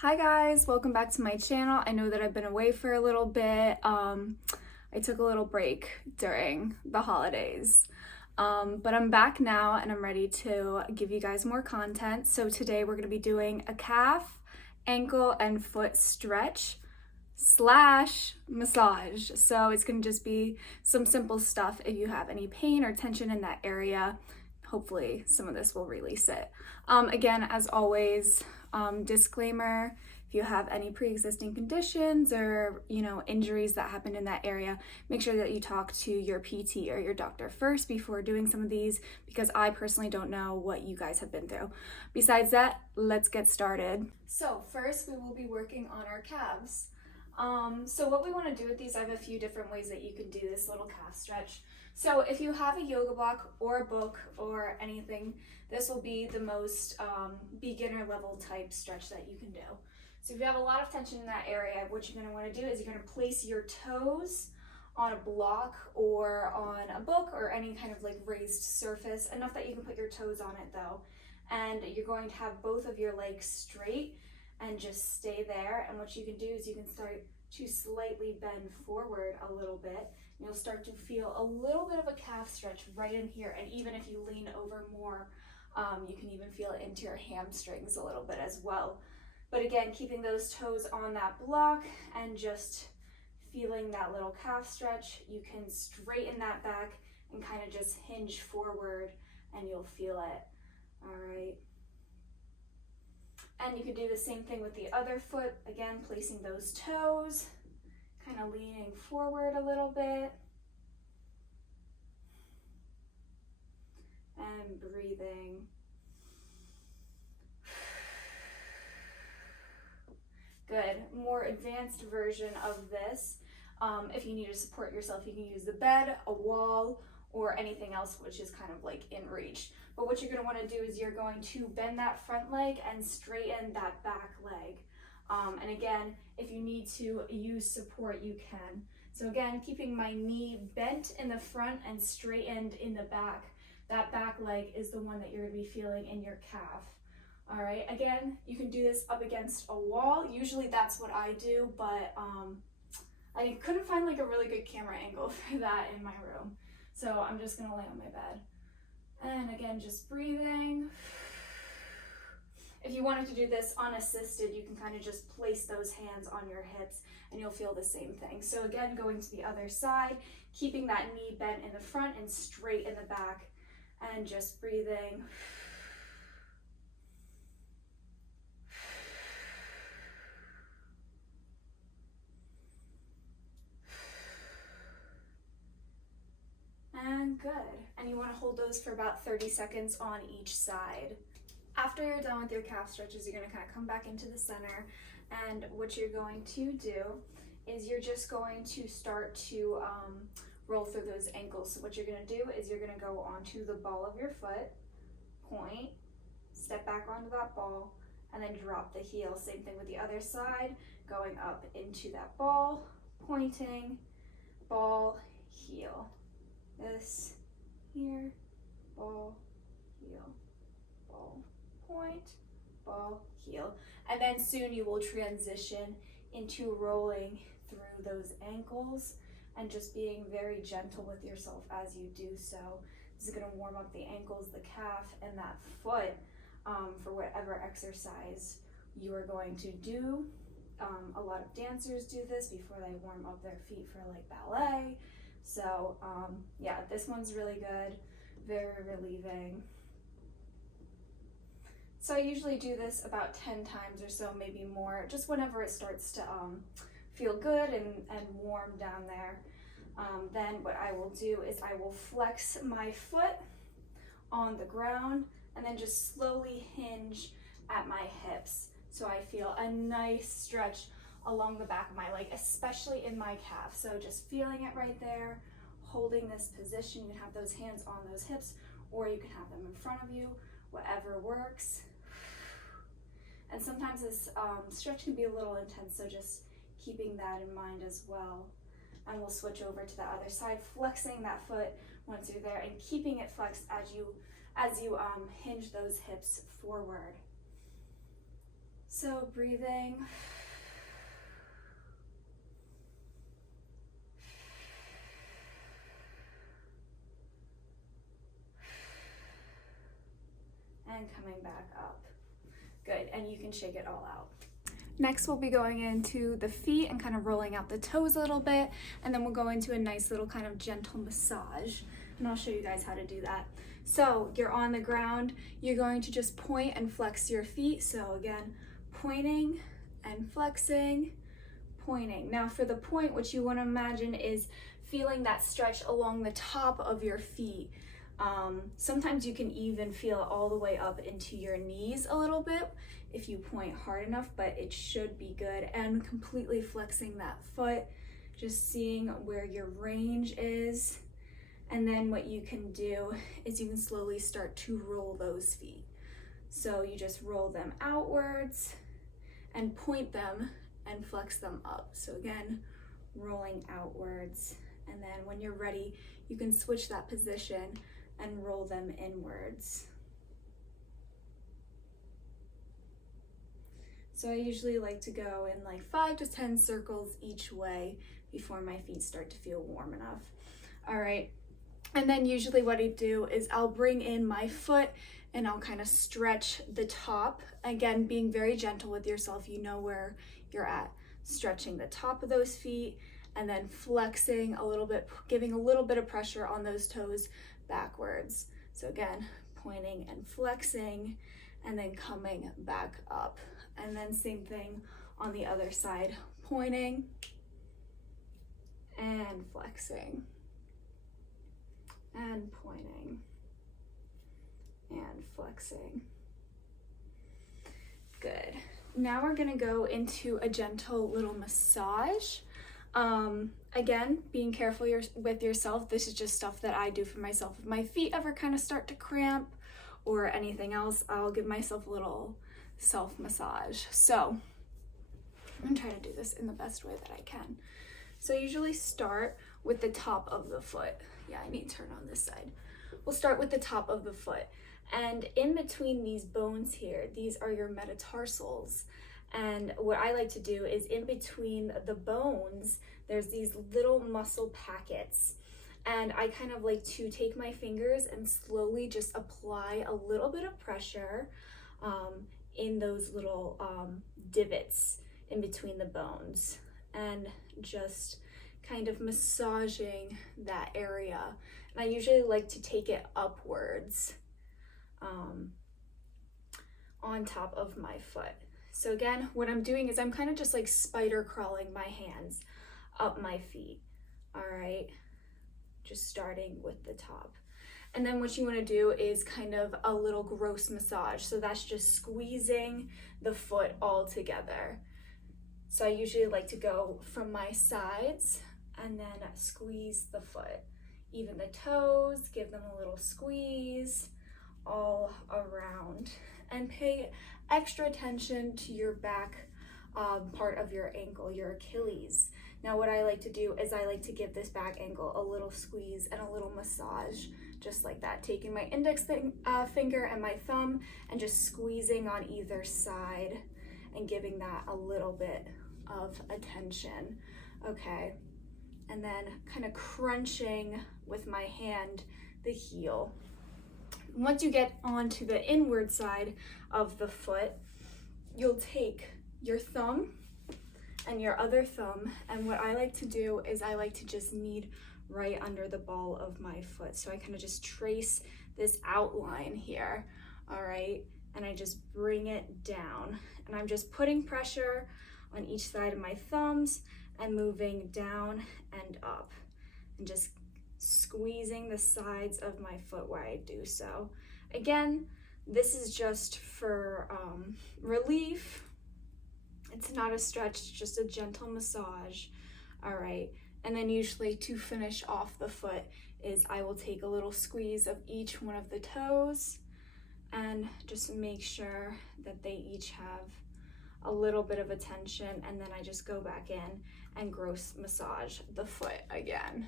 Hi guys, welcome back to my channel. I know that I've been away for a little bit. I took a little break during the holidays. But I'm back now and I'm ready to give you guys more content. So today we're going to be doing a calf, ankle, and foot stretch slash massage. So it's going to just be some simple stuff if you have any pain or tension in that area. Hopefully some of this will release it. Again, as always, disclaimer, if you have any pre-existing conditions or injuries that happen in that area, make sure that you talk to your PT or your doctor first before doing some of these, because I personally don't know what you guys have been through. Besides that, let's get started. So first we will be working on our calves. So what we want to do with these, I have a few different ways that you can do this little calf stretch. So if you have a yoga block or a book or anything, this will be the most beginner level type stretch that you can do. So if you have a lot of tension in that area, what you're going to want to do is you're going to place your toes on a block or on a book or any kind of like raised surface, enough that you can put your toes on it though. And you're going to have both of your legs straight and just stay there. And what you can do is you can start to slightly bend forward a little bit. You'll start to feel a little bit of a calf stretch right in here. And even if you lean over more, you can even feel it into your hamstrings a little bit as well. But again, keeping those toes on that block and just feeling that little calf stretch, you can straighten that back and kind of just hinge forward and you'll feel it. All right. And you can do the same thing with the other foot. Again, placing those toes, kind of leaning forward a little bit. And breathing. Good. More advanced version of this. If you need to support yourself, you can use the bed, a wall, or anything else which is kind of like in reach. But what you're going to want to do is you're going to bend that front leg and straighten that back leg. And again, if you need to use support, you can. So again, keeping my knee bent in the front and straightened in the back. That back leg is the one that you're going to be feeling in your calf. All right, again, you can do this up against a wall. Usually that's what I do, but I couldn't find like a really good camera angle for that in my room. So I'm just gonna lay on my bed. And again, just breathing. If you wanted to do this unassisted, you can kind of just place those hands on your hips and you'll feel the same thing. So again, going to the other side, keeping that knee bent in the front and straight in the back, and just breathing. And good. And you want to hold those for about 30 seconds on each side. After you're done with your calf stretches, you're going to kind of come back into the center. And what you're going to do is you're just going to start to roll through those ankles. So what you're going to do is you're going to go onto the ball of your foot, point, step back onto that ball, and then drop the heel. Same thing with the other side, going up into that ball, pointing, ball, heel. This, here, ball, heel, ball, point, ball, heel. And then soon you will transition into rolling through those ankles and just being very gentle with yourself as you do so. This is going to warm up the ankles, the calf, and that foot for whatever exercise you are going to do. A lot of dancers do this before they warm up their feet for like ballet. So yeah, this one's really good, very relieving. So I usually do this about 10 times or so, maybe more, just whenever it starts to feel good and warm down there. Then what I will do is I will flex my foot on the ground and then just slowly hinge at my hips. So I feel a nice stretch along the back of my leg, especially in my calf. So just feeling it right there, holding this position. You can have those hands on those hips, or you can have them in front of you, whatever works. And sometimes this stretch can be a little intense, so just keeping that in mind as well. And we'll switch over to the other side, flexing that foot once you're there and keeping it flexed as you hinge those hips forward. So breathing. And coming back up. Good, and you can shake it all out. Next, we'll be going into the feet and kind of rolling out the toes a little bit, and then we'll go into a nice little kind of gentle massage, and I'll show you guys how to do that. So you're on the ground, you're going to just point and flex your feet. So again, pointing and flexing, pointing. Now for the point, what you want to imagine is feeling that stretch along the top of your feet. Sometimes you can even feel it all the way up into your knees a little bit if you point hard enough, but it should be good. And completely flexing that foot, just seeing where your range is. And then what you can do is you can slowly start to roll those feet. So you just roll them outwards and point them and flex them up. So again, rolling outwards. And then when you're ready, you can switch that position and roll them inwards. So I usually like to go in like 5 to 10 circles each way before my feet start to feel warm enough. All right, and then usually what I do is I'll bring in my foot and I'll kind of stretch the top. Again, being very gentle with yourself, you know where you're at. Stretching the top of those feet and then flexing a little bit, giving a little bit of pressure on those toes backwards. So again, pointing and flexing and then coming back up. And then same thing on the other side, pointing and flexing and pointing and flexing. Good. Now we're gonna go into a gentle little massage. Again, being careful with yourself. This is just stuff that I do for myself. If my feet ever kind of start to cramp or anything else, I'll give myself a little self-massage. So I'm gonna try to do this in the best way that I can. So I usually start with the top of the foot. Yeah, I need to turn on this side. We'll start with the top of the foot. And in between these bones here, these are your metatarsals. And what I like to do is in between the bones, there's these little muscle packets. And I kind of like to take my fingers and slowly just apply a little bit of pressure in those little divots in between the bones. And just kind of massaging that area. And I usually like to take it upwards on top of my foot. So again, what I'm doing is I'm kind of just like spider crawling my hands up my feet. All right, just starting with the top. And then what you want to do is kind of a little gross massage. So that's just squeezing the foot all together. So I usually like to go from my sides and then squeeze the foot. Even the toes, give them a little squeeze all around. And pay extra attention to your back part of your ankle, your Achilles. Now what I like to do is I like to give this back ankle a little squeeze and a little massage, just like that. Taking my index finger and my thumb and just squeezing on either side and giving that a little bit of attention. Okay, and then kind of crunching with my hand the heel. Once you get onto the inward side of the foot, you'll take your thumb and your other thumb, and what I like to do is I like to just knead right under the ball of my foot. So I kind of just trace this outline here, all right? And I just bring it down. And I'm just putting pressure on each side of my thumbs and moving down and up. And just squeezing the sides of my foot where I do so. Again, this is just for relief. It's not a stretch, it's just a gentle massage. All right, and then usually to finish off the foot is I will take a little squeeze of each one of the toes and just make sure that they each have a little bit of attention, and then I just go back in and gross massage the foot again.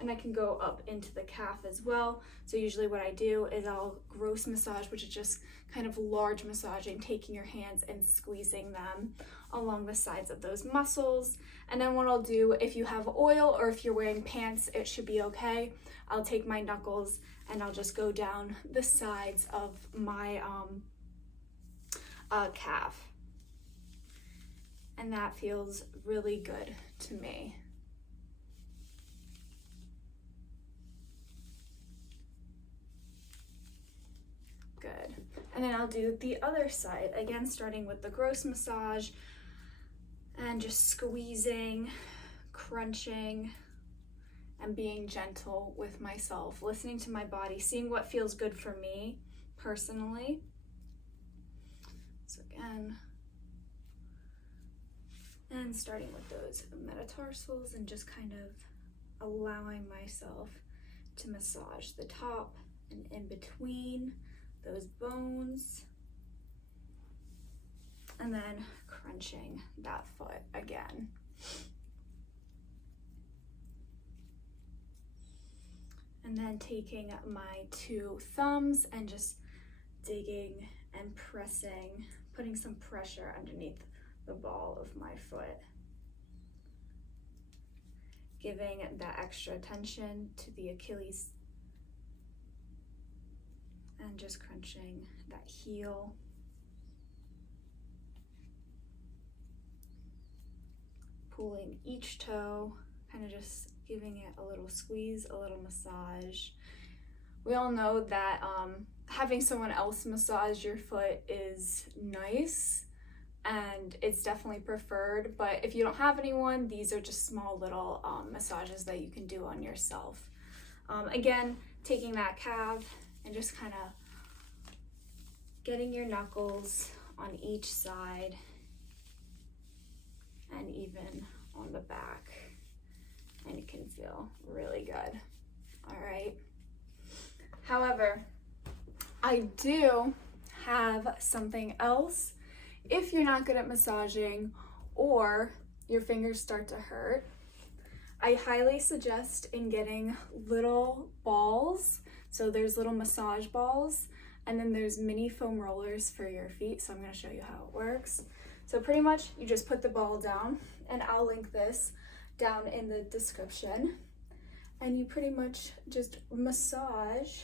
and I can go up into the calf as well. So usually what I do is I'll gross massage, which is just kind of large massaging, taking your hands and squeezing them along the sides of those muscles. And then what I'll do, if you have oil or if you're wearing pants, it should be okay. I'll take my knuckles and I'll just go down the sides of my calf. And that feels really good to me. Good. And then I'll do the other side, again, starting with the gross massage and just squeezing, crunching, and being gentle with myself, listening to my body, seeing what feels good for me personally. So again, and starting with those metatarsals and just kind of allowing myself to massage the top and in between those bones, and then crunching that foot again. And then taking my two thumbs and just digging and pressing, putting some pressure underneath the ball of my foot, giving that extra tension to the Achilles, and just crunching that heel. Pulling each toe, kind of just giving it a little squeeze, a little massage. We all know that having someone else massage your foot is nice, and it's definitely preferred, but if you don't have anyone, these are just small little massages that you can do on yourself. Again, taking that calf and just kind of getting your knuckles on each side and even on the back, and it can feel really good. All right. However, I do have something else. If you're not good at massaging or your fingers start to hurt, I highly suggest in getting little balls. So there's little massage balls, and then there's mini foam rollers for your feet. So I'm going to show you how it works. So pretty much you just put the ball down, and I'll link this down in the description, and you pretty much just massage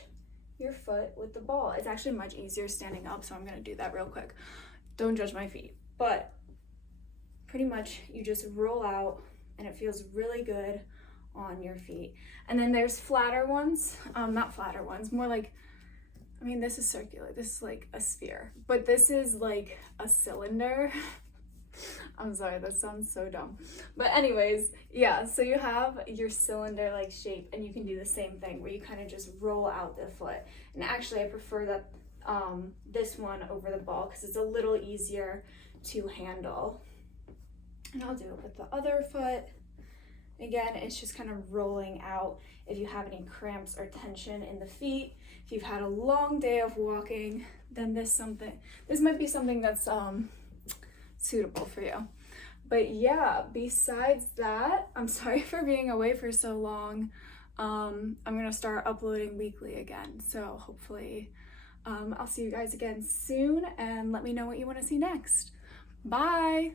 your foot with the ball. It's actually much easier standing up, so I'm going to do that real quick. Don't judge my feet, but pretty much you just roll out, and it feels really good on your feet. And then there's flatter ones, not flatter ones, more like, I mean, this is circular, this is like a sphere, but this is like a cylinder. I'm sorry, that sounds so dumb. But anyways, yeah, so you have your cylinder-like shape, and you can do the same thing where you kind of just roll out the foot. And actually, I prefer that this one over the ball because it's a little easier to handle. And I'll do it with the other foot. Again, it's just kind of rolling out if you have any cramps or tension in the feet. If you've had a long day of walking, then this might be something that's suitable for you. But yeah, besides that, I'm sorry for being away for so long. I'm gonna start uploading weekly again, so hopefully I'll see you guys again soon, and let me know what you want to see next. Bye.